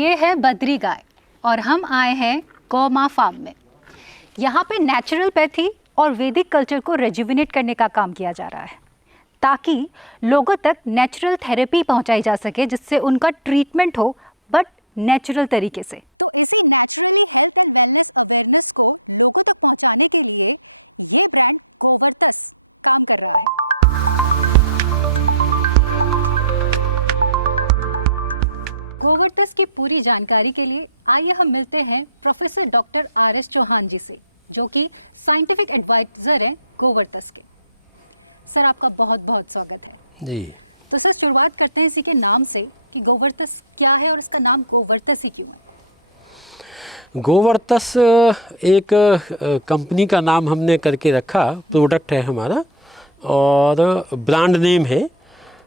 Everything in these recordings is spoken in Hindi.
ये है बद्री गाय और हम आए हैं गौ माँ फार्म में। यहाँ पे नेचुरोपैथी और वैदिक कल्चर को रेजुविनेट करने का काम किया जा रहा है ताकि लोगों तक नेचुरल थेरेपी पहुँचाई जा सके, जिससे उनका ट्रीटमेंट हो बट नेचुरल तरीके से। गोवर्धस की पूरी जानकारी के लिए आइए हम मिलते हैं प्रोफेसर डॉक्टर आर.एस. चौहान जी से, जो कि साइंटिफिक एडवाइजर हैं गोवर्धस के। सर, आपका बहुत बहुत स्वागत है जी। तो सर, शुरुआत करते हैं इसी के नाम से कि गोवर्धस क्या है और इसका नाम गोवर्धस ही क्यों है? गोवर्धस एक कंपनी का नाम हमने करके रखा, प्रोडक्ट है हमारा और ब्रांड नेम है।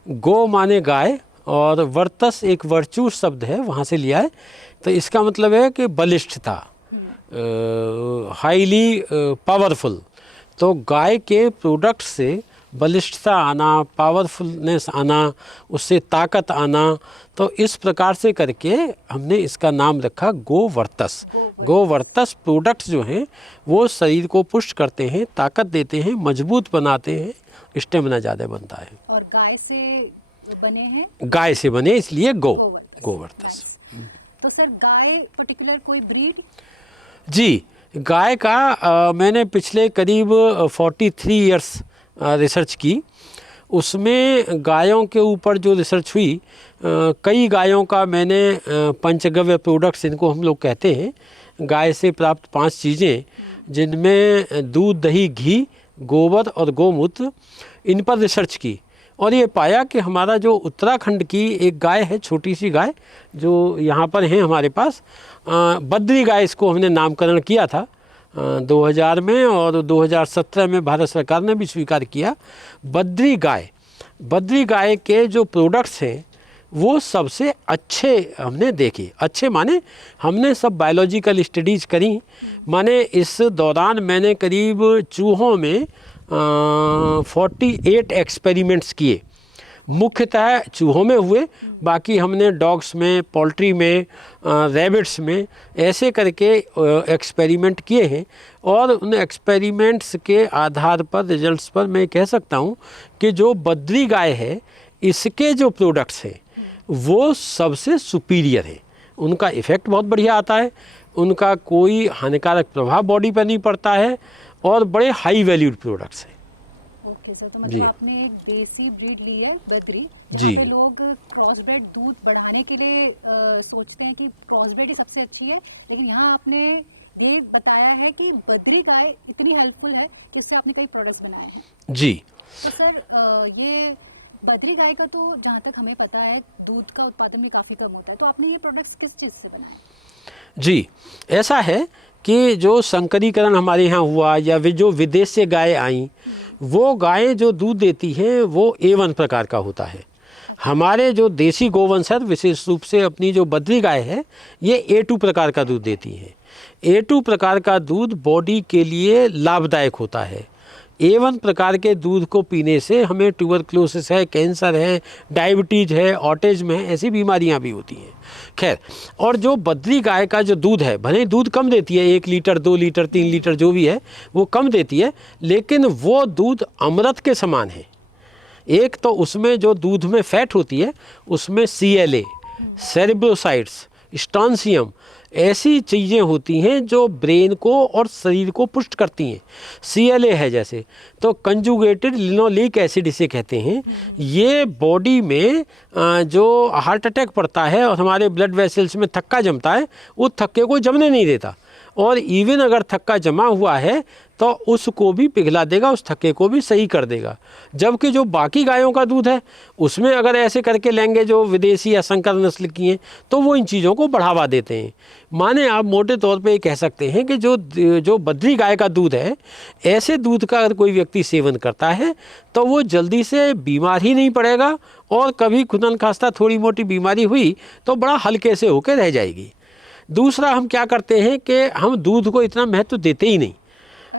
गो माने गाय और वर्तस एक वर्चू शब्द है, वहाँ से लिया है। तो इसका मतलब है कि बलिष्ठता, हाईली पावरफुल। तो गाय के प्रोडक्ट से बलिष्ठता आना, पावरफुलनेस आना, उससे ताकत आना, तो इस प्रकार से करके हमने इसका नाम रखा गोवर्धस। गोवर्धस प्रोडक्ट्स जो हैं वो शरीर को पुष्ट करते हैं, ताकत देते हैं, मजबूत बनाते हैं, स्टेमिना ज़्यादा बनता है। और गाय से बने हैं? गाय से बने, इसलिए गोवर्धस। तो सर, गाय पर्टिकुलर कोई ब्रीड? जी, गाय का मैंने पिछले करीब 43 इयर्स रिसर्च की। उसमें गायों के ऊपर जो रिसर्च हुई, कई गायों का मैंने पंचगव्य प्रोडक्ट्स इनको हम लोग कहते हैं, गाय से प्राप्त 5 चीज़ें, जिनमें दूध, दही, घी, गोबर और गोमूत्र, इन पर रिसर्च की। और ये पाया कि हमारा जो उत्तराखंड की एक गाय है, छोटी सी गाय जो यहाँ पर है हमारे पास, बद्री गाय, इसको हमने नामकरण किया था 2000 में, और 2017 में भारत सरकार ने भी स्वीकार किया। बद्री गाय के जो प्रोडक्ट्स हैं वो सबसे अच्छे हमने देखे। अच्छे माने हमने सब बायोलॉजिकल स्टडीज़ करी। माने इस दौरान मैंने करीब चूहों में 48 एक्सपेरिमेंट्स किए। मुख्यतः चूहों में हुए, बाकी हमने डॉग्स में, पोल्ट्री में, रैबिट्स में, ऐसे करके एक्सपेरिमेंट किए हैं। और उन एक्सपेरिमेंट्स के आधार पर, रिजल्ट्स पर मैं कह सकता हूँ कि जो बद्री गाय है, इसके जो प्रोडक्ट्स हैं वो सबसे सुपीरियर है। उनका इफ़ेक्ट बहुत बढ़िया आता है, उनका कोई हानिकारक प्रभाव बॉडी पर नहीं पड़ता है, और बड़े हाई वैल्यूड प्रोडक्ट्स हैं। ओके सर, तो मतलब आपने एक देसी ब्रीड ली है बद्री। जी। पे लोग क्रॉसब्रेड दूध बढ़ाने के लिए सोचते हैं कि क्रॉसब्रेड ही सबसे अच्छी है, लेकिन यहाँ आपने ये बताया है कि बद्री गाय इतनी हेल्पफुल है कि इससे आपने कई प्रोडक्ट्स बनाए हैं। जी। तो सर, ये बद्री गाय का तो जहाँ तक हमें पता है दूध का उत्पादन भी काफ़ी कम होता है, तो आपने ये प्रोडक्ट्स किस चीज़ से बनाए? जी, ऐसा है कि जो संकरीकरण हमारे यहाँ हुआ, या जो विदेश से गाय आई, वो गायें जो दूध देती हैं वो A1 प्रकार का होता है। हमारे जो देसी गोवंश है, विशेष रूप से अपनी जो बद्री गाय है, ये A2 प्रकार का दूध देती है। A2 प्रकार का दूध बॉडी के लिए लाभदायक होता है। A1 प्रकार के दूध को पीने से हमें ट्यूबरक्लोसिस है, कैंसर है, डायबिटीज़ है, ऑटिज्म है, ऐसी बीमारियां भी होती हैं। खैर, और जो बद्री गाय का जो दूध है, भले ही दूध कम देती है, 1 लीटर, 2 लीटर, 3 लीटर जो भी है वो कम देती है, लेकिन वो दूध अमृत के समान है। एक तो उसमें जो दूध में फैट होती है, उसमें CLA, सेरिब्रोसाइट्स, स्ट्रॉन्सियम, ऐसी चीज़ें होती हैं जो ब्रेन को और शरीर को पुष्ट करती हैं। CLA है जैसे, तो कंजुगेटेड लिनोलिक एसिड इसे कहते हैं। ये बॉडी में जो हार्ट अटैक पड़ता है और हमारे ब्लड वेसल्स में थक्का जमता है, उस थक्के को जमने नहीं देता। और इवन अगर थक्का जमा हुआ है तो उसको भी पिघला देगा, उस थक्के को भी सही कर देगा। जबकि जो बाकी गायों का दूध है, उसमें अगर ऐसे करके लेंगे जो विदेशी या संकर नस्ल की हैं, तो वो इन चीज़ों को बढ़ावा देते हैं। माने आप मोटे तौर पे ये कह सकते हैं कि जो बद्री गाय का दूध है, ऐसे दूध का अगर कोई व्यक्ति सेवन करता है तो वो जल्दी से बीमार ही नहीं पड़ेगा, और कभी खुदा खास्ता थोड़ी मोटी बीमारी हुई तो बड़ा हल्के से होकर रह जाएगी। दूसरा, हम क्या करते हैं कि हम दूध को इतना महत्व देते ही नहीं।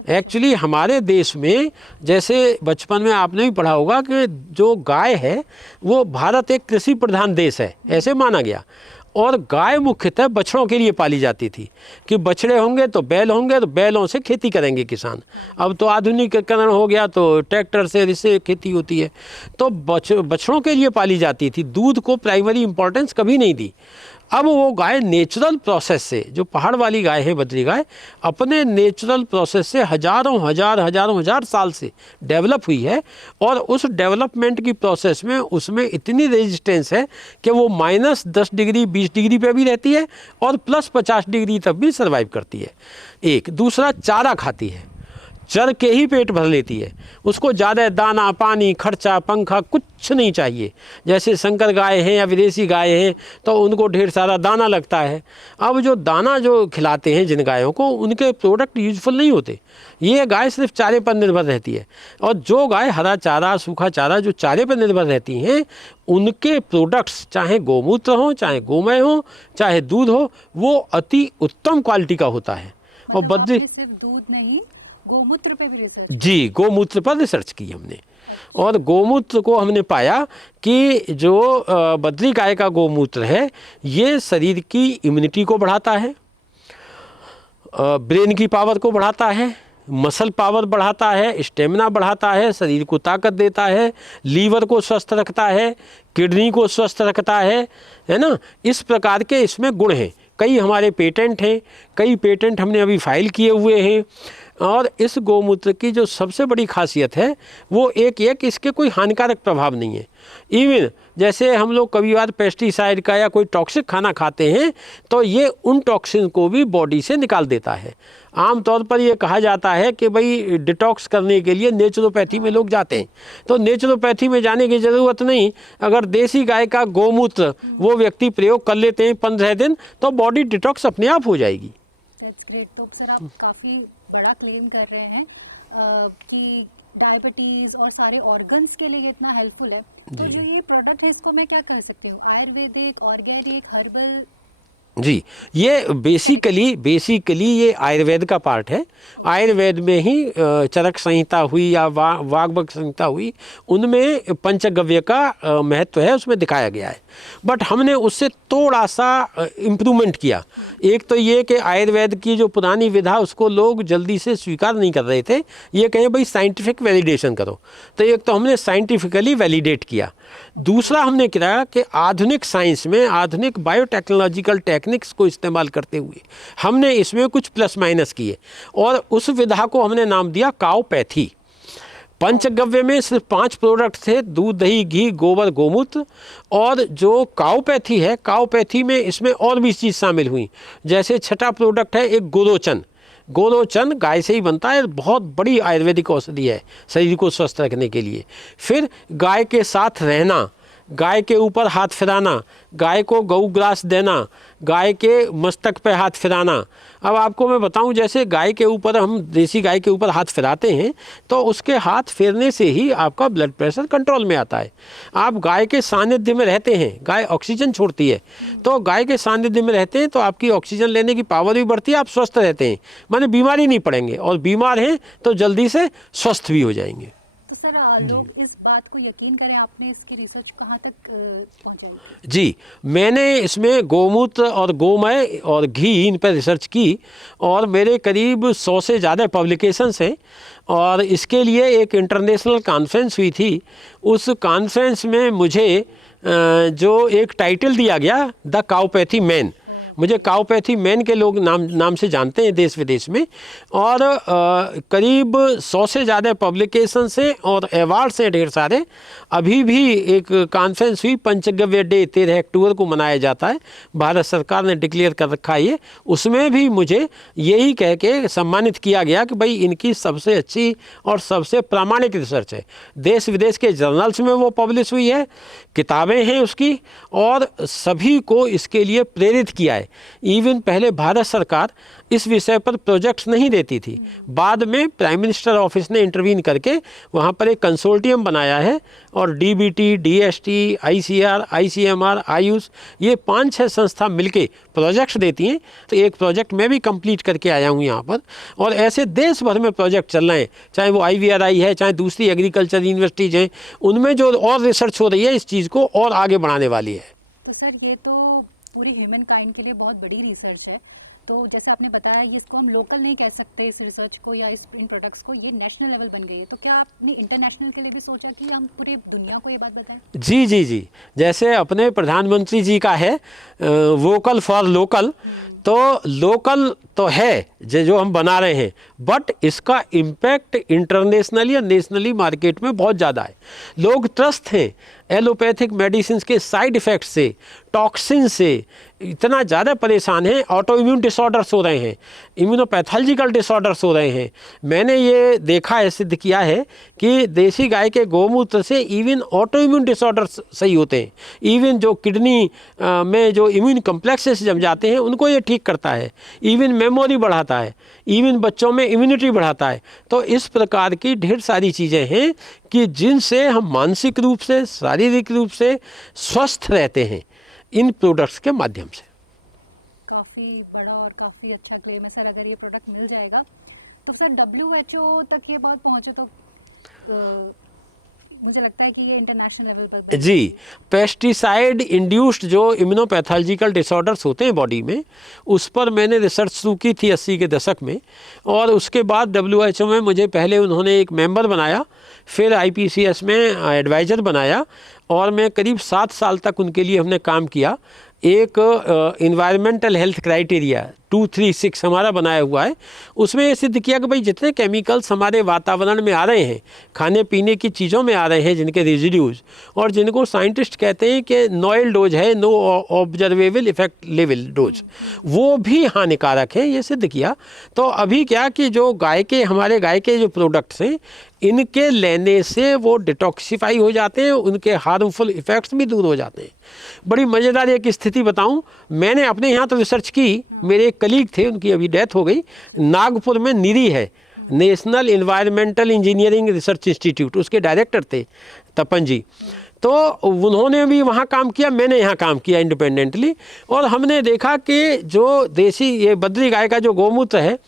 एक्चुअली हमारे देश में, जैसे बचपन में आपने भी पढ़ा होगा कि जो गाय है वो, भारत एक कृषि प्रधान देश है, ऐसे माना गया। और गाय मुख्यतः बछड़ों के लिए पाली जाती थी कि बछड़े होंगे तो बैलों से खेती करेंगे किसान। अब तो आधुनिकीकरण हो गया तो ट्रैक्टर से इससे खेती होती है। तो बछड़ों के लिए पाली जाती थी, दूध को प्राइमरी इंपॉर्टेंस कभी नहीं दी। अब वो गाय नेचुरल प्रोसेस से, जो पहाड़ वाली गाय है बद्री गाय, अपने नेचुरल प्रोसेस से हजारों हजार साल से डेवलप हुई है और उस डेवलपमेंट की प्रोसेस में उसमें इतनी रेजिस्टेंस है कि वो -10 डिग्री 20 डिग्री पे भी रहती है और +50 डिग्री तक भी सर्वाइव करती है। एक दूसरा, चारा खाती है, चर के ही पेट भर लेती है, उसको ज़्यादा दाना पानी खर्चा पंखा कुछ नहीं चाहिए। जैसे संकर गाय हैं या विदेशी गाय हैं तो उनको ढेर सारा दाना लगता है। अब जो दाना जो खिलाते हैं जिन गायों को, उनके प्रोडक्ट यूजफुल नहीं होते। ये गाय सिर्फ चारे पर निर्भर रहती है और जो गाय हरा चारा सूखा चारा जो चारे पर निर्भर रहती हैं, उनके प्रोडक्ट्स चाहे गोमूत्र हो चाहे गोमय हो चाहे दूध हो, वो अति उत्तम क्वालिटी का होता है। और मतलब बद्री आपने सिर्फ दूध नहीं, गोमूत्र पे भी रिसर्च? जी, गोमूत्र पर रिसर्च की हमने और गोमूत्र को हमने पाया कि जो बद्री गाय का गोमूत्र है ये शरीर की इम्यूनिटी को बढ़ाता है, ब्रेन की पावर को बढ़ाता है, मसल पावर बढ़ाता है, स्टेमिना बढ़ाता है, शरीर को ताकत देता है, लीवर को स्वस्थ रखता है, किडनी को स्वस्थ रखता है ना। इस प्रकार के इसमें गुण हैं। कई हमारे पेटेंट हैं, कई पेटेंट हमने अभी फाइल किए हुए हैं। और इस गोमूत्र की जो सबसे बड़ी खासियत है वो एक इसके कोई हानिकारक प्रभाव नहीं है। इवन जैसे हम लोग कभी बार पेस्टिसाइड का या कोई टॉक्सिक खाना खाते हैं तो ये उन टॉक्सिन को भी बॉडी से निकाल देता है। आमतौर पर ये कहा जाता है कि भाई डिटॉक्स करने के लिए नेचुरोपैथी में लोग जाते हैं, तो नेचुरोपैथी में जाने की ज़रूरत नहीं। अगर देसी गाय का गोमूत्र वो व्यक्ति प्रयोग कर लेते हैं 15 दिन तो बॉडी डिटॉक्स अपने आप हो जाएगी। That's great. तो सर आप काफ़ी बड़ा क्लेम कर रहे हैं कि डायबिटीज़ और सारे ऑर्गन्स के लिए इतना हेल्पफुल है। तो जो ये प्रोडक्ट है इसको मैं क्या कह सकती हूँ, आयुर्वेदिक, ऑर्गेनिक, हर्बल? जी, ये बेसिकली ये आयुर्वेद का पार्ट है। आयुर्वेद में ही चरक संहिता हुई या वाग्भट संहिता हुई, उनमें पंचगव्य का महत्व है, उसमें दिखाया गया है। बट हमने उससे थोड़ा सा इम्प्रूवमेंट किया। एक तो ये कि आयुर्वेद की जो पुरानी विधा उसको लोग जल्दी से स्वीकार नहीं कर रहे थे, ये कहें भाई साइंटिफिक वैलिडेशन करो, तो एक तो हमने साइंटिफिकली वैलिडेट किया। दूसरा हमने किया कि आधुनिक साइंस में आधुनिक बायोटेक्नोलॉजिकल टेक्निक्स को इस्तेमाल करते हुए हमने इसमें कुछ प्लस माइनस किए और उस विधा को हमने नाम दिया काउपैथी। पंचगव्य में सिर्फ 5 प्रोडक्ट थे, दूध दही घी गोबर गोमूत्र। और जो काउपैथी है, काउपैथी में इसमें और भी चीज़ शामिल हुई। जैसे छठा प्रोडक्ट है एक गोरोचन। गोरोचन गाय से ही बनता है, बहुत बड़ी आयुर्वेदिक औषधि है शरीर को स्वस्थ रखने के लिए। फिर गाय के साथ रहना, गाय के ऊपर हाथ फिराना, गाय को गऊ ग्रास देना, गाय के मस्तक पे हाथ फिराना। अब आपको मैं बताऊं, जैसे गाय के ऊपर हम देसी गाय के ऊपर हाथ फिराते हैं तो उसके हाथ फेरने से ही आपका ब्लड प्रेशर कंट्रोल में आता है। आप गाय के सानिध्य में रहते हैं, गाय ऑक्सीजन छोड़ती है, तो गाय के सानिध्य में रहते हैं तो आपकी ऑक्सीजन लेने की पावर भी बढ़ती है, आप स्वस्थ रहते हैं, माने बीमारी नहीं पड़ेंगे, और बीमार हैं तो जल्दी से स्वस्थ भी हो जाएंगे। तो सर लोग इस बात को यकीन करें, आपने इसकी रिसर्च कहाँ तक पहुँचाई? जी, मैंने इसमें गोमूत्र और गोमय और घी इन पर रिसर्च की और मेरे करीब 100 से ज़्यादा पब्लिकेशंस हैं। और इसके लिए एक इंटरनेशनल कॉन्फ्रेंस हुई थी। उस कॉन्फ्रेंस में मुझे जो एक टाइटल दिया गया, द काउपैथी मैन। मुझे काउपैथी मैन के लोग नाम से जानते हैं देश विदेश में। और करीब 100 से ज़्यादा पब्लिकेशन से और अवार्ड्स हैं ढेर सारे। अभी भी एक कॉन्फ्रेंस हुई, पंचगव्य डे 13 अक्टूबर को मनाया जाता है, भारत सरकार ने डिक्लेयर कर रखा है ये। उसमें भी मुझे यही कह के सम्मानित किया गया कि भाई इनकी सबसे अच्छी और सबसे प्रामाणिक रिसर्च है। देश विदेश के जर्नल्स में वो पब्लिश हुई है, किताबें हैं उसकी, और सभी को इसके लिए प्रेरित किया है। इवन पहले भारत सरकार इस विषय पर प्रोजेक्ट्स नहीं देती थी, बाद में प्राइम मिनिस्टर ऑफिस ने इंटरवीन करके वहाँ पर एक कंसोर्टियम बनाया है और DBT, DST, ICR, ICMR, Ayush, ये 5-6 संस्था मिलके प्रोजेक्ट्स देती हैं। तो एक प्रोजेक्ट मैं भी कंप्लीट करके आया हूँ यहाँ पर, और ऐसे देश भर में प्रोजेक्ट चल रहे हैं, चाहे वो IVRI है, चाहे दूसरी एग्रीकल्चर यूनिवर्सिटीज़ हैं, उनमें जो और रिसर्च हो रही है इस चीज़ को और आगे बढ़ाने वाली है। तो सर ये तो पूरे ह्यूमन काइंड के लिए बहुत बड़ी रिसर्च है। तो जैसे आपने बताया, ये इसको हम लोकल नहीं कह सकते इस रिसर्च को या इन प्रोडक्ट्स को, ये नेशनल लेवल बन गई है। तो क्या आपने इंटरनेशनल के लिए भी सोचा कि हम पूरी दुनिया को ये बात बताएं? जी जी जी, जैसे अपने प्रधानमंत्री जी का है वोकल फॉर लोकल, तो लोकल तो है जो हम बना रहे हैं, बट इसका इम्पैक्ट इंटरनेशनली और नेशनली मार्केट में बहुत ज़्यादा है। लोग त्रस्त हैं एलोपैथिक मेडिसिन के साइड इफ़ेक्ट से, टॉक्सिन से इतना ज़्यादा परेशान हैं, ऑटो इम्यून डिसऑर्डर्स हो रहे हैं, इम्यूनोपैथोलॉजिकल डिसऑर्डर्स हो रहे हैं। मैंने ये देखा है, सिद्ध किया है कि देसी गाय के गोमूत्र से इवन ऑटो इम्यून डिसऑर्डर्स सही होते हैं। इवन जो किडनी में जो इम्यून कम्प्लेक्सेस जम जाते हैं उनको ये ठीक करता है, इवन मेमोरी बढ़ाता है, इवन बच्चों में इम्यूनिटी बढ़ाता है। तो इस प्रकार की ढेर सारी चीज़ें हैं कि जिनसे हम मानसिक रूप से, शारीरिक रूप से स्वस्थ रहते हैं इन प्रोडक्ट्स के माध्यम से। काफ़ी बड़ा और काफ़ी अच्छा क्लेम है सर। अगर ये प्रोडक्ट मिल जाएगा तो सर WHO तक ये बात पहुँचे तो मुझे लगता है कि ये इंटरनेशनल लेवल पर जी, पेस्टिसाइड इंड्यूस्ड जो इम्यूनोपैथोलॉजिकल डिसऑर्डर्स होते हैं बॉडी में, उस पर मैंने रिसर्च शुरू की थी 80 के दशक में, और उसके बाद WHO में मुझे पहले उन्होंने एक मेंबर बनाया, फिर IPCS में एडवाइज़र बनाया, और मैं करीब 7 साल तक उनके लिए हमने काम किया। एक इन्वायरमेंटल हेल्थ क्राइटेरिया 236 हमारा बनाया हुआ है, उसमें ये सिद्ध किया कि भाई जितने केमिकल्स हमारे वातावरण में आ रहे हैं, खाने पीने की चीज़ों में आ रहे हैं, जिनके रेजिड्यूज, और जिनको साइंटिस्ट कहते हैं कि नोएल डोज है, no observable effect level dose, वो भी हानिकारक है, ये सिद्ध किया। तो अभी क्या कि जो हमारे गाय के जो प्रोडक्ट्स हैं, इनके लेने से वो डिटॉक्सिफाई हो जाते हैं, उनके हार्मफुल इफ़ेक्ट्स भी दूर हो जाते हैं। बड़ी मज़ेदार एक स्थिति बताऊं, मैंने अपने यहाँ तो रिसर्च की, मेरे एक कलीग थे, उनकी अभी डेथ हो गई, नागपुर में निरी है, national environmental engineering research institute, उसके डायरेक्टर थे तपन जी। तो उन्होंने भी वहाँ काम किया, मैंने यहाँ काम किया इंडिपेंडेंटली, और हमने देखा कि जो देसी ये बद्री गाय का जो गोमूत्र है,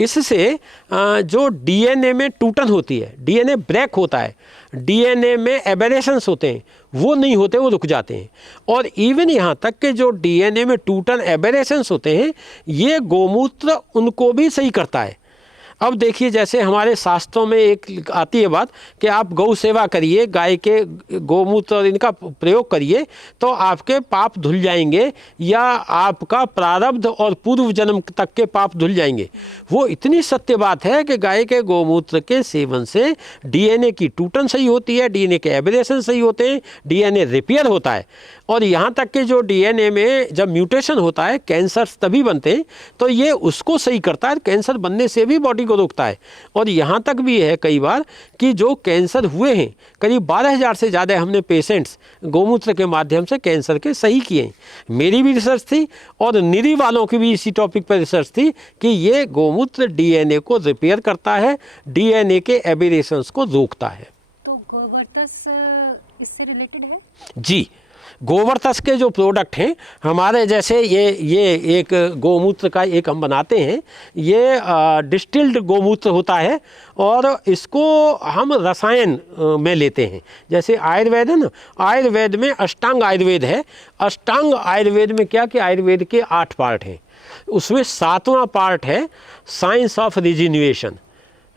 इससे जो DNA में टूटन होती है, DNA ब्रेक होता है, DNA में एबेरेशंस होते हैं, वो नहीं होते, वो रुक जाते हैं। और इवन यहाँ तक कि जो DNA में टूटन एबेरेशंस होते हैं, ये गोमूत्र उनको भी सही करता है। अब देखिए, जैसे हमारे शास्त्रों में एक आती है बात कि आप गौ सेवा करिए, गाय के गोमूत्र और इनका प्रयोग करिए तो आपके पाप धुल जाएंगे, या आपका प्रारब्ध और पूर्व जन्म तक के पाप धुल जाएंगे। वो इतनी सत्य बात है कि गाय के गोमूत्र के सेवन से DNA की टूटन सही होती है, DNA के एबरेशन सही होते हैं, DNA रिपेयर होता है, और यहाँ तक कि जो DNA में जब म्यूटेशन होता है, कैंसर तभी बनते हैं, तो ये उसको सही करता है, कैंसर बनने से भी बॉडी को रोकता है। और यहाँ तक भी है कई बार कि जो कैंसर हुए हैं, करीब 12,000 से ज़्यादा हमने पेशेंट्स गोमूत्र के माध्यम से कैंसर के सही किए हैं। मेरी भी रिसर्च थी और निरी वालों की भी इसी टॉपिक पर रिसर्च थी कि ये गोमूत्र DNA को रिपेयर करता है, DNA के एबरेशंस को रोकता है। तो गोवर्धस इससे रिलेटेड है? जी, गोवर्धस के जो प्रोडक्ट हैं हमारे, जैसे ये एक गोमूत्र का एक हम बनाते हैं, ये डिस्टिल्ड गोमूत्र होता है, और इसको हम रसायन में लेते हैं। जैसे आयुर्वेद है ना, आयुर्वेद में अष्टांग आयुर्वेद है। अष्टांग आयुर्वेद में क्या कि आयुर्वेद के 8 पार्ट हैं, उसमें 7वां पार्ट है साइंस ऑफ रिजिन्यूएशन,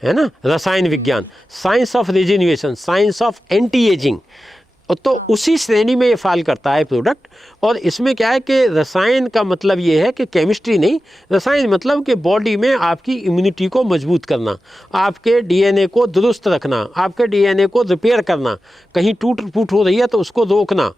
है ना, रसायन विज्ञान, science of rejuvenation, science of anti ageing, तो उसी श्रेणी में ये फाल करता है प्रोडक्ट। और इसमें क्या है कि रसायन का मतलब ये है कि केमिस्ट्री नहीं, रसायन मतलब कि बॉडी में आपकी इम्यूनिटी को मजबूत करना, आपके DNA को दुरुस्त रखना, आपके DNA को रिपेयर करना, कहीं टूट फूट हो रही है तो उसको रोकना।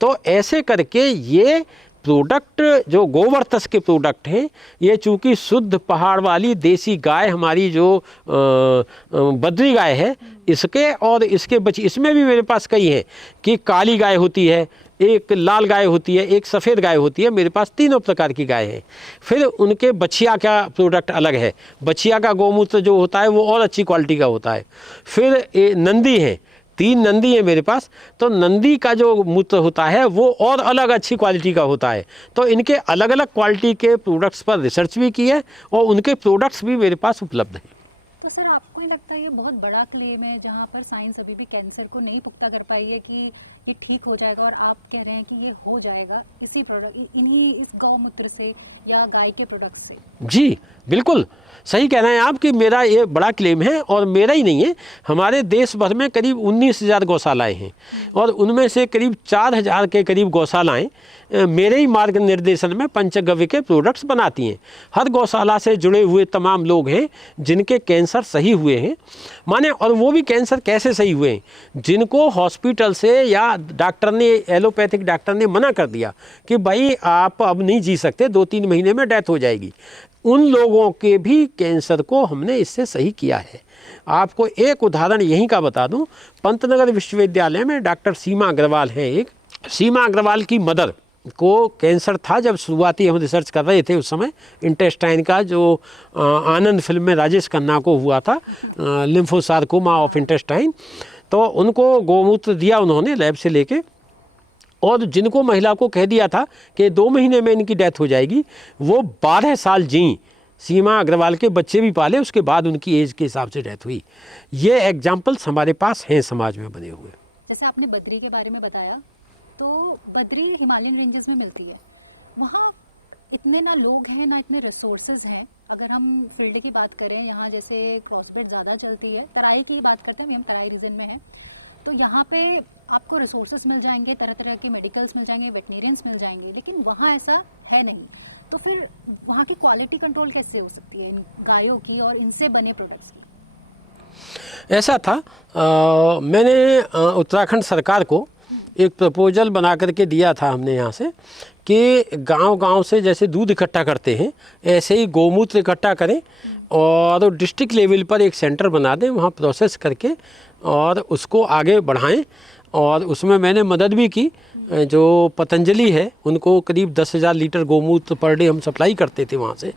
तो ऐसे करके ये प्रोडक्ट जो गोवर्धस के प्रोडक्ट हैं, ये चूँकि शुद्ध पहाड़ वाली देसी गाय हमारी जो बद्री गाय है, इसके और इसके बच्चे, इसमें भी मेरे पास कई हैं कि काली गाय होती है, एक लाल गाय होती है, एक सफ़ेद गाय होती है, मेरे पास तीनों प्रकार की गाय हैं। फिर उनके बछिया का प्रोडक्ट अलग है, बछिया का गोमूत्र जो होता है वो और अच्छी क्वालिटी का होता है। फिर नंदी है, 3 नंदी है मेरे पास, तो नंदी का जो मूत्र होता है वो और अलग अच्छी क्वालिटी का होता है। तो इनके अलग अलग क्वालिटी के प्रोडक्ट्स पर रिसर्च भी की है, और उनके प्रोडक्ट्स भी मेरे पास उपलब्ध हैं। तो सर, आपको इन लगता है ये बहुत बड़ा क्लेम है जहाँ पर साइंस अभी भी कैंसर को नहीं पुख्ता कर पाई है कि ये ठीक हो जाएगा, और आप कह रहे हैं कि ये हो जाएगा इसी प्रोडक्ट, इन्हीं इस गौमूत्र से या गाय के प्रोडक्ट से? जी बिल्कुल सही कह रहे हैं आप कि मेरा ये बड़ा क्लेम है, और मेरा ही नहीं है, हमारे देश भर में करीब 19,000 गौशालाएँ हैं, और उनमें से करीब 4,000 के करीब गौशालाएँ मेरे ही मार्ग निर्देशन में पंचगव्य के प्रोडक्ट्स बनाती हैं। हर गौशाला से जुड़े हुए तमाम लोग हैं जिनके कैंसर सही हुए हैं, माने, और वो भी कैंसर कैसे सही हुए हैं, जिनको हॉस्पिटल से या डॉक्टर ने, एलोपैथिक डॉक्टर ने मना कर दिया कि भाई आप अब नहीं जी सकते, 2-3 महीने में डेथ हो जाएगी, उन लोगों के भी कैंसर को हमने इससे सही किया है। आपको एक उदाहरण यहीं का बता दूं, पंतनगर विश्वविद्यालय में डॉक्टर सीमा अग्रवाल हैं, एक सीमा अग्रवाल की मदर को कैंसर था। जब शुरुआती हम रिसर्च कर रहे थे उस समय, इंटेस्टाइन का जो आनंद फिल्म में राजेश खन्ना को हुआ था, लिम्फोसार्कोमा ऑफ इंटेस्टाइन, तो उनको गोमूत्र दिया उन्होंने लैब से लेके, और जिनको महिला को कह दिया था कि 2 महीने में इनकी डेथ हो जाएगी, वो 12 साल जी, सीमा अग्रवाल के बच्चे भी पाले, उसके बाद उनकी एज के हिसाब से डेथ हुई। ये एग्जाम्पल्स हमारे पास हैं समाज में बने हुए। जैसे आपने बद्री के बारे में बताया, तो बद्री हिमालयन रेंजेस में मिलती है, वहाँ इतने ना लोग हैं ना इतने रिसोर्सेज हैं। अगर हम फील्ड की बात करें, यहाँ जैसे क्रॉसबेड ज़्यादा चलती है, तराई की बात करते हैं, अभी हम तराई रीजन में हैं, तो यहाँ पे आपको रिसोर्सेज मिल जाएंगे, तरह तरह के मेडिकल्स मिल जाएंगे, वेटनेरियंस मिल जाएंगे, लेकिन वहाँ ऐसा है नहीं। तो फिर वहाँ की क्वालिटी कंट्रोल कैसे हो सकती है इन गायों की और इनसे बने प्रोडक्ट्स की? ऐसा था, मैंने उत्तराखंड सरकार को एक प्रपोजल बना करके दिया था हमने यहाँ से कि गांव-गांव से जैसे दूध इकट्ठा करते हैं, ऐसे ही गोमूत्र इकट्ठा करें और डिस्ट्रिक्ट लेवल पर एक सेंटर बना दें, वहाँ प्रोसेस करके और उसको आगे बढ़ाएं। और उसमें मैंने मदद भी की। जो पतंजलि है उनको करीब 10,000 लीटर गोमूत्र पर डे हम सप्लाई करते थे वहाँ से।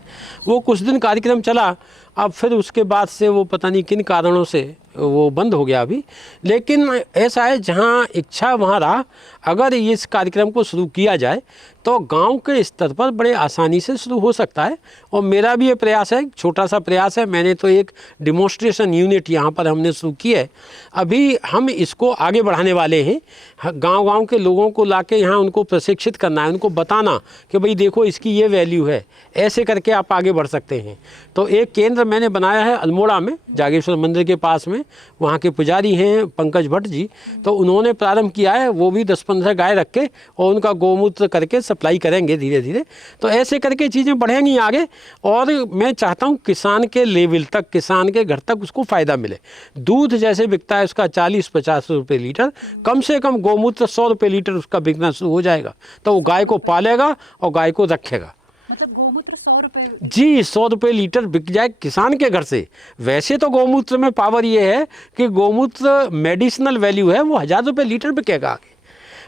वो कुछ दिन कार्यक्रम चला, अब फिर उसके बाद से वो पता नहीं किन कारणों से वो बंद हो गया अभी। लेकिन ऐसा है, जहाँ इच्छा वहाँ राह। अगर इस कार्यक्रम को शुरू किया जाए तो गांव के स्तर पर बड़े आसानी से शुरू हो सकता है। और मेरा भी ये प्रयास है, छोटा सा प्रयास है। मैंने तो एक डिमॉन्स्ट्रेशन यूनिट यहाँ पर हमने शुरू की है। अभी हम इसको आगे बढ़ाने वाले हैं। गांव-गांव के लोगों को लाके यहाँ उनको प्रशिक्षित करना है, उनको बताना कि भाई देखो इसकी ये वैल्यू है, ऐसे करके आप आगे बढ़ सकते हैं। तो एक केंद्र मैंने बनाया है अल्मोड़ा में, जागेश्वर मंदिर के पास में। वहाँ के पुजारी हैं पंकज भट्ट जी, तो उन्होंने प्रारंभ किया है। वो भी 10-15 गाय रख के और उनका गोमूत्र करके सप्लाई करेंगे धीरे धीरे। तो ऐसे करके चीज़ें बढ़ेंगी आगे। और मैं चाहता हूँ किसान के लेवल तक, किसान के घर तक उसको फ़ायदा मिले। दूध जैसे बिकता है उसका 40-50 रुपये लीटर, कम से कम गोमूत्र 100 रुपये लीटर उसका बिकना शुरू हो जाएगा। तो वो गाय को पालेगा और गाय को रखेगा। मतलब गोमूत्र 100 रुपये? जी, 100 रुपये लीटर बिक जाए किसान के घर से। वैसे तो गोमूत्र में पावर ये है कि गोमूत्र मेडिसिनल वैल्यू है, वो 1000 रुपये लीटर बिकेगा आगे।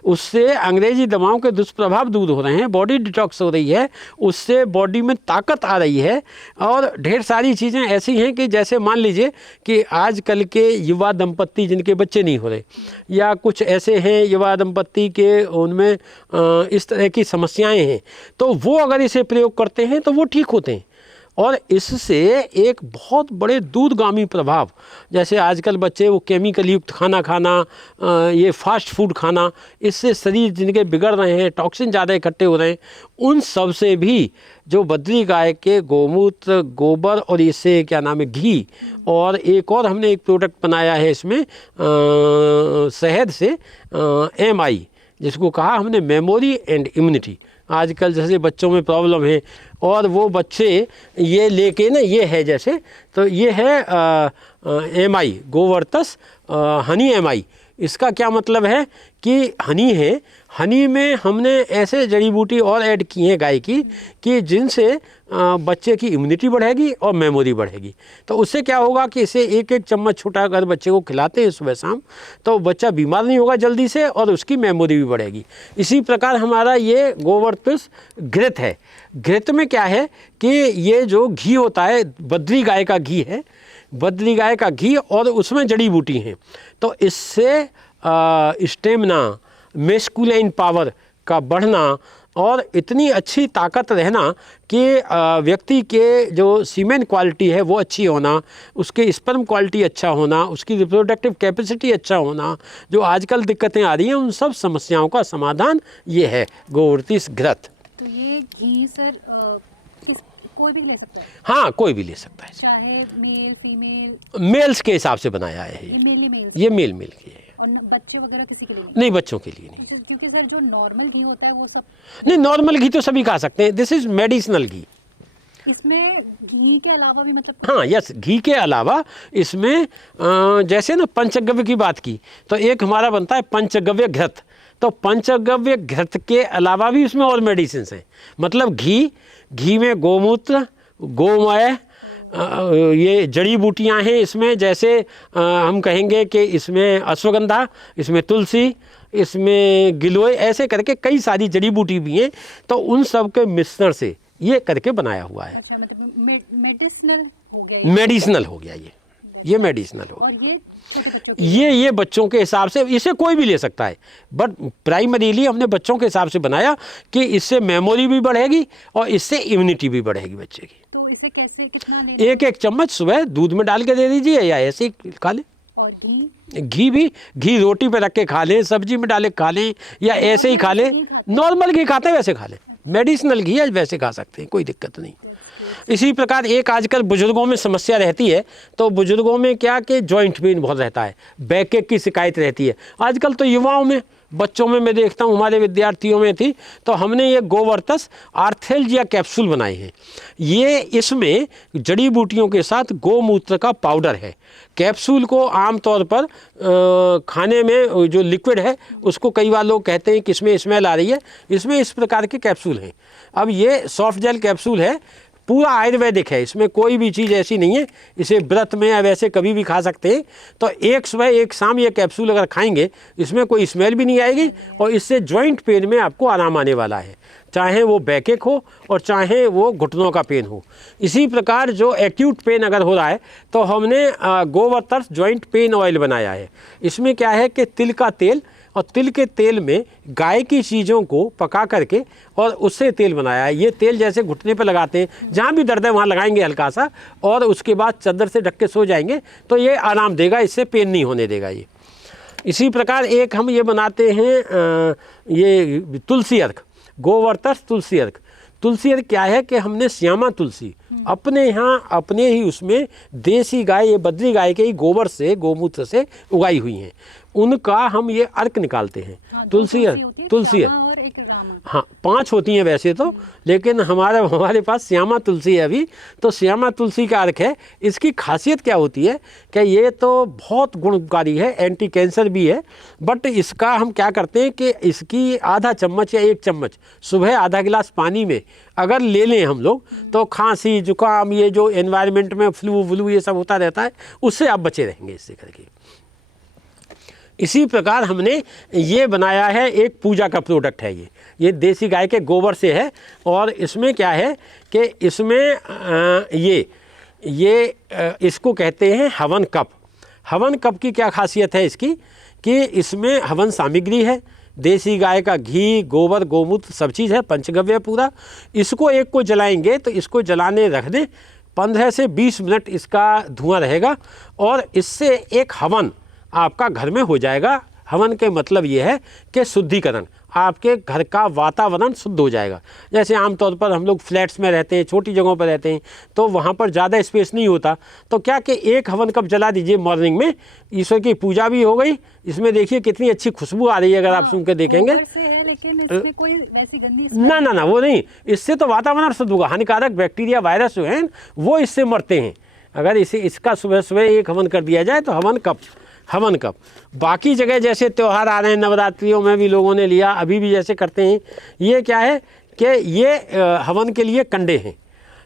उससे अंग्रेजी दवाओं के दुष्प्रभाव दूर हो रहे हैं, बॉडी डिटॉक्स हो रही है, उससे बॉडी में ताकत आ रही है। और ढेर सारी चीज़ें ऐसी हैं कि जैसे मान लीजिए कि आजकल के युवा दंपत्ति जिनके बच्चे नहीं हो रहे, या कुछ ऐसे हैं युवा दंपत्ति के उनमें इस तरह की समस्याएं हैं, तो वो अगर इसे प्रयोग करते हैं तो वो ठीक होते हैं। और इससे एक बहुत बड़े दूरगामी प्रभाव, जैसे आजकल बच्चे वो केमिकल युक्त खाना खाना, ये फास्ट फूड खाना, इससे शरीर जिनके बिगड़ रहे हैं, टॉक्सिन ज़्यादा इकट्ठे हो रहे हैं, उन सब से भी जो बद्री गाय के गोमूत्र, गोबर और इससे क्या नाम है घी, और एक और हमने एक प्रोडक्ट बनाया है इसमें शहद से MI, जिसको कहा हमने मेमोरी एंड इम्यूनिटी। आजकल जैसे बच्चों में प्रॉब्लम है और वो बच्चे ये लेके ना, ये है जैसे, तो ये है MI गोवर्तस हनी MI। इसका क्या मतलब है कि हनी है, हनी में हमने ऐसे जड़ी बूटी और ऐड की हैं गाय की कि जिनसे बच्चे की इम्यूनिटी बढ़ेगी और मेमोरी बढ़ेगी। तो उससे क्या होगा कि इसे 1-1 चम्मच छोटा अगर बच्चे को खिलाते हैं सुबह शाम, तो बच्चा बीमार नहीं होगा जल्दी से और उसकी मेमोरी भी बढ़ेगी। इसी प्रकार हमारा ये गोवर्तस घृत है। घृत में क्या है कि ये जो घी होता है, बद्री गाय का घी है, बद्री गाय का घी, और उसमें जड़ी बूटी हैं। तो इससे स्टेमिना, मेस्कुलाइन पावर का बढ़ना और इतनी अच्छी ताकत रहना कि व्यक्ति के जो सीमेन क्वालिटी है वो अच्छी होना, उसके स्पर्म क्वालिटी अच्छा होना, उसकी रिप्रोडक्टिव कैपेसिटी अच्छा होना, जो आजकल दिक्कतें आ रही हैं उन सब समस्याओं का समाधान ये है गोवर्ती घृत। तो ये घी सर कोई भी ले सकता है? हाँ, कोई भी ले सकता है, चाहे मेल फीमेल? मेल्स के हिसाब से बनाया है ये मेल की है। और बच्चे वगैरह किसी के लिए नहीं, बच्चों के लिए नहीं, क्योंकि सर जो नॉर्मल घी होता है वो सब नहीं, नॉर्मल घी तो सभी खा सकते हैं, दिस इज मेडिसिनल घी। इसमें घी के अलावा भी मतलब? हाँ, यस, घी के अलावा इसमें जैसे ना पंचगव्य की बात की तो एक हमारा बनता है पंचगव्य घृत। तो पंचगव्य घृत के अलावा भी इसमें और मेडिसिन हैं, मतलब घी में गोमूत्र, गोमय, ये जड़ी बूटियां हैं इसमें, जैसे हम कहेंगे कि इसमें अश्वगंधा, इसमें तुलसी, इसमें गिलोय, ऐसे करके कई सारी जड़ी बूटी भी हैं। तो उन सब के मिश्रण से ये करके बनाया हुआ है। अच्छा, मतलब मेडिसिनल हो गया, मेडिसिनल हो गया ये मेडिसिनल हो। और ये छोटे बच्चों ये बच्चों के हिसाब से, इसे कोई भी ले सकता है, बट प्राइमरीली हमने बच्चों के हिसाब से बनाया कि इससे मेमोरी भी बढ़ेगी और इससे इम्यूनिटी भी बढ़ेगी बच्चे की। तो इसे कैसे, कितना लेना? एक चम्मच सुबह दूध में डाल के दे दीजिए या ऐसे ही खा लें। और घी रोटी पे रख के खा लें, सब्जी में डाले खा लें, या ऐसे ही खा लें। नॉर्मल घी खाते हैं वैसे खा लें, मेडिसिनल घी है वैसे खा सकते हैं, कोई दिक्कत नहीं। इसी प्रकार एक आजकल बुजुर्गों में समस्या रहती है, तो बुजुर्गों में क्या कि जॉइंट पेन बहुत रहता है, बैकएक की शिकायत रहती है। आजकल तो युवाओं में, बच्चों में मैं देखता हूँ, हमारे विद्यार्थियों में थी, तो हमने ये गोवर्तस आर्थेल्जिया कैप्सूल बनाए हैं। ये इसमें जड़ी बूटियों के साथ गोमूत्र का पाउडर है। कैप्सूल को आमतौर पर खाने में जो लिक्विड है उसको कई बार लोग कहते हैं कि इसमें स्मेल आ रही है, इसमें इस प्रकार के कैप्सूल हैं। अब ये सॉफ्ट जेल कैप्सूल है, पूरा आयुर्वेदिक है, इसमें कोई भी चीज़ ऐसी नहीं है, इसे व्रत में या वैसे कभी भी खा सकते हैं। तो एक सुबह एक शाम ये कैप्सूल अगर खाएंगे, इसमें कोई स्मेल भी नहीं आएगी और इससे जॉइंट पेन में आपको आराम आने वाला है, चाहे वो बैकएक हो और चाहे वो घुटनों का पेन हो। इसी प्रकार जो एक्यूट पेन अगर हो रहा है तो हमने गोवर्तस जॉइंट पेन ऑयल बनाया है। इसमें क्या है कि तिल का तेल, और तिल के तेल में गाय की चीज़ों को पका करके और उससे तेल बनाया है। ये तेल जैसे घुटने पे लगाते हैं, जहाँ भी दर्द है वहाँ लगाएंगे हल्का सा, और उसके बाद चादर से ढक के सो जाएंगे तो ये आराम देगा, इससे पेन नहीं होने देगा ये। इसी प्रकार एक हम ये बनाते हैं ये तुलसी अर्क, गोवर्तस तुलसी अर्क। तुलसी अर्क क्या है कि हमने श्यामा तुलसी अपने यहाँ अपने ही उसमें देसी गाय, ये बद्री गाय के ही गोबर से, गोमूत्र से उगाई हुई हैं, उनका हम ये अर्क निकालते हैं। हाँ, तुलसी अर्क, और एक रामा। हाँ 5 होती हैं वैसे तो, लेकिन हमारे पास श्यामा तुलसी है अभी, तो श्यामा तुलसी का अर्क है। इसकी खासियत क्या होती है कि ये तो बहुत गुणकारी है, एंटी कैंसर भी है, बट इसका हम क्या करते हैं कि इसकी आधा चम्मच या 1 चम्मच सुबह आधा गिलास पानी में अगर ले लें हम लोग, तो खांसी जुकाम, ये जो एनवायरनमेंट में फ्लू ये सब होता रहता है, उससे आप बचे रहेंगे इससे करके। इसी प्रकार हमने ये बनाया है, एक पूजा का प्रोडक्ट है ये देसी गाय के गोबर से है, और इसमें क्या है कि इसमें ये इसको कहते हैं हवन कप। हवन कप की क्या खासियत है इसकी कि इसमें हवन सामग्री है, देसी गाय का घी, गोबर, गोमूत्र सब चीज़ है, पंचगव्य पूरा। इसको एक को जलाएंगे तो इसको जलाने रख दें, 15 से 20 मिनट इसका धुआं रहेगा, और इससे एक हवन आपका घर में हो जाएगा। हवन के मतलब ये है कि शुद्धिकरण, आपके घर का वातावरण शुद्ध हो जाएगा। जैसे आमतौर पर हम लोग फ्लैट्स में रहते हैं, छोटी जगहों पर रहते हैं, तो वहाँ पर ज़्यादा स्पेस नहीं होता, तो क्या कि एक हवन कप जला दीजिए मॉर्निंग में, ईश्वर की पूजा भी हो गई। इसमें देखिए कितनी अच्छी खुशबू आ रही है, अगर आप सुन के देखेंगे। लेकिन इसमें कोई वैसी गंदी ना वो नहीं, इससे तो वातावरण शुद्ध होगा, हानिकारक बैक्टीरिया वायरस जो हैं वो इससे मरते हैं। अगर इसका सुबह सुबह एक हवन कर दिया जाए तो हवन कप। बाकी जगह जैसे त्यौहार आ रहे हैं, नवरात्रियों में भी लोगों ने लिया, अभी भी जैसे करते हैं, ये क्या है कि ये हवन के लिए कंडे हैं,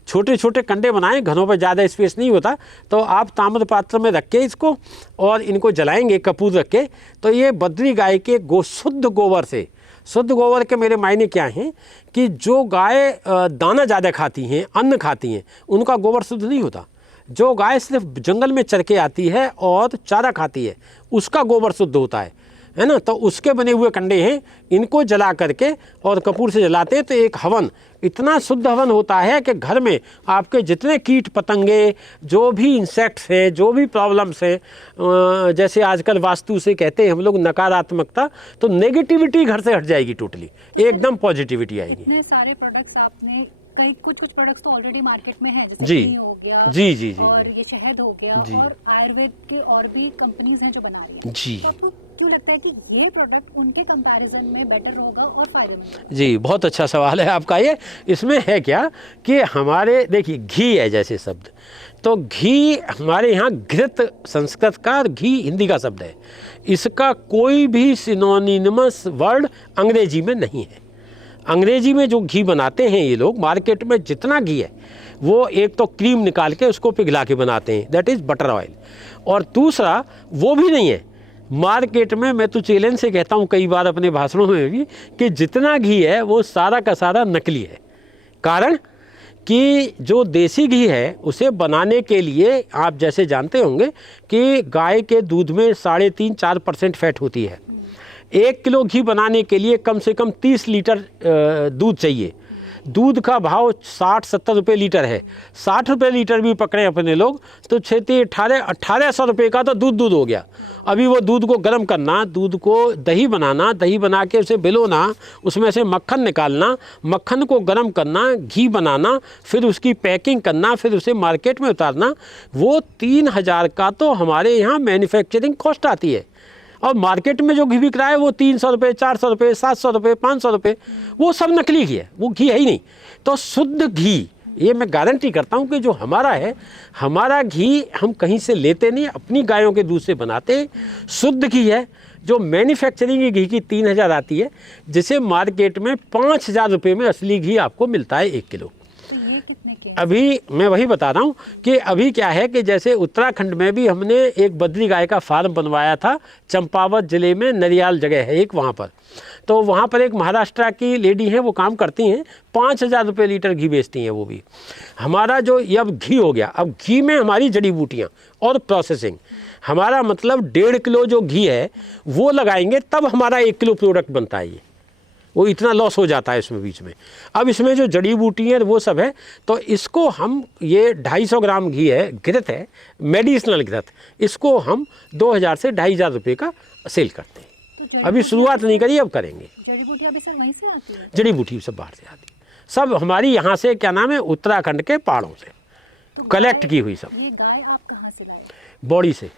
छोटे छोटे कंडे बनाएं, घरों पर ज़्यादा स्पेस नहीं होता, तो आप ताम्र पात्र में रख के इसको और इनको जलाएंगे कपूर रख के, तो ये बद्री गाय के शुद्ध गोबर से। शुद्ध गोबर के मेरे मायने क्या हैं कि जो गाय दाना ज़्यादा खाती हैं, अन्न खाती हैं, उनका गोबर शुद्ध नहीं होता। जो गाय सिर्फ जंगल में चर के आती है और चारा खाती है, उसका गोबर शुद्ध होता है। है ना, तो उसके बने हुए कंडे हैं, इनको जला करके और कपूर से जलाते हैं तो एक हवन, इतना शुद्ध हवन होता है कि घर में आपके जितने कीट पतंगे, जो भी इंसेक्ट्स हैं, जो भी प्रॉब्लम्स हैं, जैसे आजकल वास्तु से कहते हैं हम लोग नकारात्मकता, तो नेगेटिविटी घर से हट जाएगी, टोटली एकदम पॉजिटिविटी आएगी। इतने सारे प्रोडक्ट्स आपने, कई कुछ प्रोडक्ट्स तो ऑलरेडी मार्केट में हैं, जैसे जी घी हो गया, जी जी जी और ये शहद हो गया, जी। और आयुर्वेद के और भी कंपनीज हैं जो बना रही हैं। जी तो आपको क्यों लगता है कि ये प्रोडक्ट उनके कंपैरिजन में बेटर होगा और फायदेमंद? जी, बहुत अच्छा सवाल है आपका ये। इसमें है क्या कि हमारे देखिए घी है जैसे शब्द, तो घी हमारे यहाँ घृत संस्कृत का और घी हिंदी का शब्द है, इसका कोई भी सिनोनिमस वर्ड अंग्रेजी में नहीं है। अंग्रेजी में जो घी बनाते हैं ये लोग, मार्केट में जितना घी है वो एक तो क्रीम निकाल के उसको पिघला के बनाते हैं, दैट इज़ बटर ऑयल, और दूसरा वो भी नहीं है मार्केट में। मैं तो चैलेंज से कहता हूँ कई बार अपने भाषणों में भी कि जितना घी है वो सारा का सारा नकली है। कारण कि जो देसी घी है उसे बनाने के लिए आप जैसे जानते होंगे कि गाय के दूध में 3.5-4% फैट होती है। 1 किलो घी बनाने के लिए कम से कम 30 लीटर दूध चाहिए। दूध का भाव 60-70 रुपये लीटर है, 60 रुपये लीटर भी पकड़े अपने लोग तो 1800 रुपये का तो दूध हो गया। अभी वो दूध को गर्म करना, दूध को दही बनाना, दही बना के उसे भिगोना, उसमें से मक्खन निकालना, मक्खन को गर्म करना, घी बनाना, फिर उसकी पैकिंग करना, फिर उसे मार्केट में उतारना, वो 3000 का तो हमारे यहाँ मैन्युफैक्चरिंग कॉस्ट आती है। और मार्केट में जो घी बिक रहा है वो 300 रुपये, 400 रुपये, 700 रुपये, 500 रुपये, वो सब नकली घी है, वो घी है ही नहीं। तो शुद्ध घी, ये मैं गारंटी करता हूँ कि जो हमारा है, हमारा घी हम कहीं से लेते नहीं, अपनी गायों के दूध से बनाते हैं, शुद्ध घी है। जो मैन्युफैक्चरिंग की घी की 3000 आती है, जिसे मार्केट में 5000 रुपये में असली घी आपको मिलता है 1 किलो। अभी मैं वही बता रहा हूँ कि अभी क्या है कि जैसे उत्तराखंड में भी हमने एक बद्री गाय का फार्म बनवाया था, चंपावत ज़िले में नरियाल जगह है एक वहाँ पर। तो वहाँ पर एक महाराष्ट्र की लेडी है, वो काम करती हैं, 5000 रुपये लीटर घी बेचती हैं वो भी। हमारा जो ये अब घी हो गया, अब घी में हमारी जड़ी बूटियाँ और प्रोसेसिंग, हमारा मतलब 1.5 किलो जो घी है वो लगाएंगे तब हमारा 1 किलो प्रोडक्ट बनता है। ये वो इतना लॉस हो जाता है इसमें बीच में। अब इसमें जो जड़ी बूटी है वो सब है, तो इसको हम, ये 250 ग्राम घी है, घृत है, मेडिसिनल घृत, इसको हम 2000 से 2500 रुपये का सेल करते हैं। तो अभी शुरुआत नहीं करी, अब करेंगे। जड़ी बूटी अभी सर वहीं से आती है? जड़ी बूटी सब बाहर से आती है, सब हमारी यहाँ से, क्या नाम है, उत्तराखंड के पहाड़ों से तो कलेक्ट की हुई सब। ये गाय आप कहाँ से लाए? बॉडी से,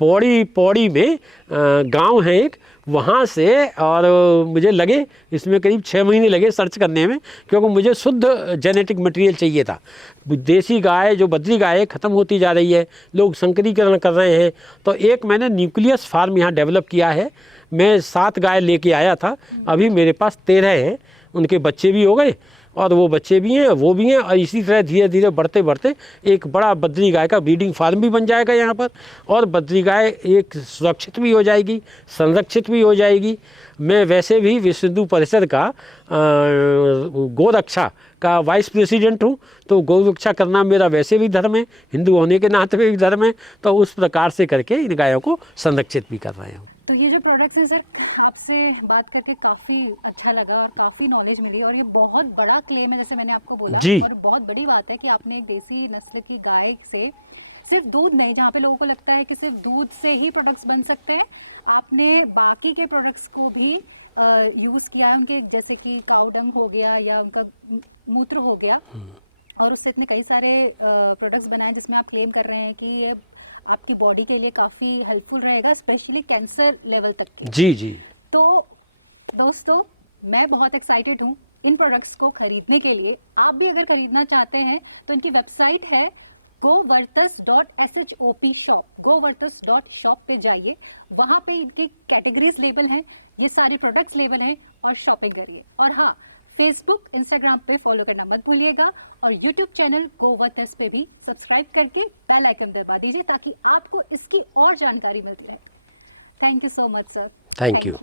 पौड़ी में गांव है एक, वहाँ से। और मुझे लगे इसमें करीब 6 महीने लगे सर्च करने में, क्योंकि मुझे शुद्ध जेनेटिक मटेरियल चाहिए था। देसी गाय जो बद्री गाय है ख़त्म होती जा रही है, लोग संकरीकरण कर रहे हैं, तो एक मैंने न्यूक्लियस फार्म यहाँ डेवलप किया है। मैं 7 गाय लेके आया था, अभी मेरे पास 13 हैं, उनके बच्चे भी हो गए और वो बच्चे भी हैं, वो भी हैं, और इसी तरह धीरे धीरे बढ़ते बढ़ते एक बड़ा बद्री गाय का ब्रीडिंग फार्म भी बन जाएगा यहाँ पर, और बद्री गाय एक सुरक्षित भी हो जाएगी, संरक्षित भी हो जाएगी। मैं वैसे भी विश्व हिंदू परिषद का गौरक्षा का वाइस प्रेसिडेंट हूँ, तो गौरक्षा करना मेरा वैसे भी धर्म है, हिंदू होने के नाते भी धर्म है, तो उस प्रकार से करके इन गायों को संरक्षित भी कर रहे हैं। तो ये जो प्रोडक्ट्स हैं सर, आपसे बात करके काफ़ी अच्छा लगा और काफ़ी नॉलेज मिली, और ये बहुत बड़ा क्लेम है जैसे मैंने आपको बोला जी। और बहुत बड़ी बात है कि आपने एक देसी नस्ल की गाय से सिर्फ दूध नहीं, जहाँ पे लोगों को लगता है कि सिर्फ दूध से ही प्रोडक्ट्स बन सकते हैं, आपने बाकी के प्रोडक्ट्स को भी यूज़ किया है, उनके जैसे कि काऊ डंग हो गया या उनका मूत्र हो गया, और उससे इतने कई सारे प्रोडक्ट्स बनाए जिसमें आप क्लेम कर रहे हैं कि ये आपकी बॉडी के लिए काफ़ी हेल्पफुल रहेगा, स्पेशली कैंसर लेवल तक के। जी जी। तो दोस्तों, मैं बहुत एक्साइटेड हूँ इन प्रोडक्ट्स को खरीदने के लिए। आप भी अगर खरीदना चाहते हैं तो इनकी वेबसाइट है govartas.shop shop, govartas.shop पे जाइए, वहाँ पे इनकी कैटेगरीज लेबल हैं, ये सारी प्रोडक्ट्स लेबल हैं, और शॉपिंग करिए। और हाँ, फेसबुक, इंस्टाग्राम पे फॉलो करना मत भूलिएगा, और यूट्यूब चैनल गोवरतस पे भी सब्सक्राइब करके बेल आइकन दबा दीजिए ताकि आपको इसकी और जानकारी मिलती रहे। Thank you so much sir. Thank you.